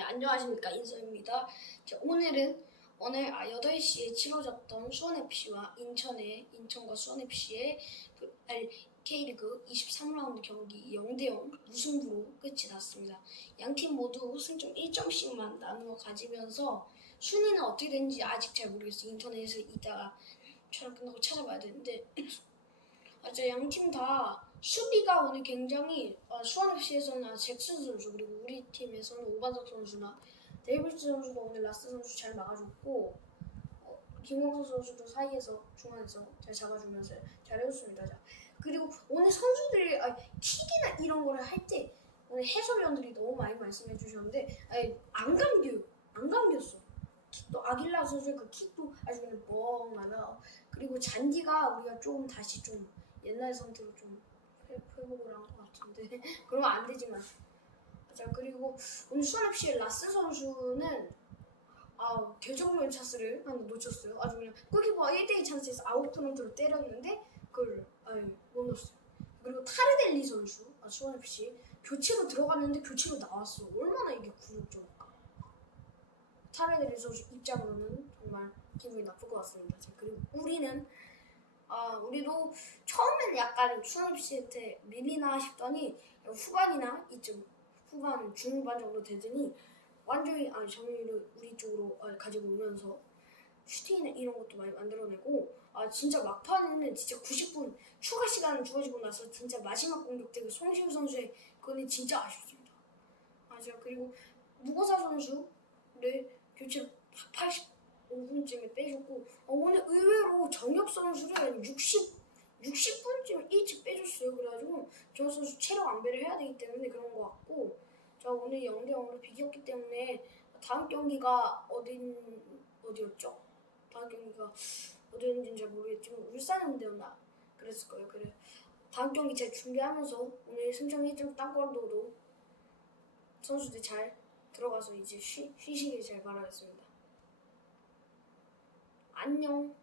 안녕하십니까 인서입니다. 자, 오늘은 오늘 아, 8시에 치러졌던 수원FC와 인천의 인천과 수원FC의 그, K리그 23라운드 경기 0대0 무승부로 끝이 났습니다. 양 팀 모두 승점 1점씩만 나누어 가지면서 순위는 어떻게 되는지 아직 잘 모르겠어요. 인터넷에서 이따가 촬영 끝나고 찾아봐야 되는데 맞아 양팀 다 수비가 오늘 굉장히 어, 수원FC에서는 잭슨 선수 그리고 우리 팀에서는 오반석 선수나 데이비스 선수가 오늘 라스 선수 잘 막아줬고 어, 김광석 선수도 사이에서 중앙에서 잘 잡아주면서 잘 해줬습니다. 자, 그리고 오늘 선수들이 아, 킥이나 이런 거를 할 때 오늘 해설위원들이 너무 많이 말씀해 주셨는데 아니, 안 감겨요. 안 감겼어. 킥도 아길라 선수의 그 킥도 아주 그냥 뻥하나 그리고 잔디가 우리가 좀 다시 좀 옛날 상태로 좀 회- 회복을 한 것 같은데. 그러면 안 되지만. 자 그리고 오늘 수원FC의 라스 선수는 아 결정적인 찬스를 하나 놓쳤어요. 아주 그냥 골키퍼 1대2 찬스에서 아웃프런트로 때렸는데 그걸 아니 못 넣었어요. 그리고 타르델리 선수 아, 수원FC 교체로 들어갔는데 교체로 나왔어. 얼마나 이게 굴욕적일까 타르델리 선수 입장으로는 정말 기분이 나쁠 것 같습니다. 자 그리고 우리는 아 우리도 처음에는 약간 수원FC한테 밀리나 싶더니 후반이나 이쯤 후반 중후반 정도 되더니 완전히 아니 점유율을 우리 쪽으로 아, 가지고 오면서 슈팅이나 이런 것도 많이 만들어내고 아 진짜 막판에는 진짜 90분 추가 시간 주어지고 나서 진짜 마지막 공격 때그 송시우 선수의 그거는 진짜 아쉽습니다. 맞아 그리고 무고사 선수를 교체 85분쯤에 빼줬고 어, 오늘 의외로 정혁 선수를 한 60, 60분쯤 일찍 빼줬어요. 그래가지고 저 선수 체력 안배를 해야 되기 때문에 그런 것 같고 자 오늘 0대 0으로 비겼기 때문에 다음 경기가 어딘 어디였죠? 다음 경기가 어디였는지는 잘 모르겠지만 울산현대였나 그랬을 거예요. 그래 다음 경기 잘 준비하면서 오늘 승점 1점 딴 걸로도 선수들 잘 들어가서 이제 쉬, 쉬시길 잘 바라겠습니다. 안녕.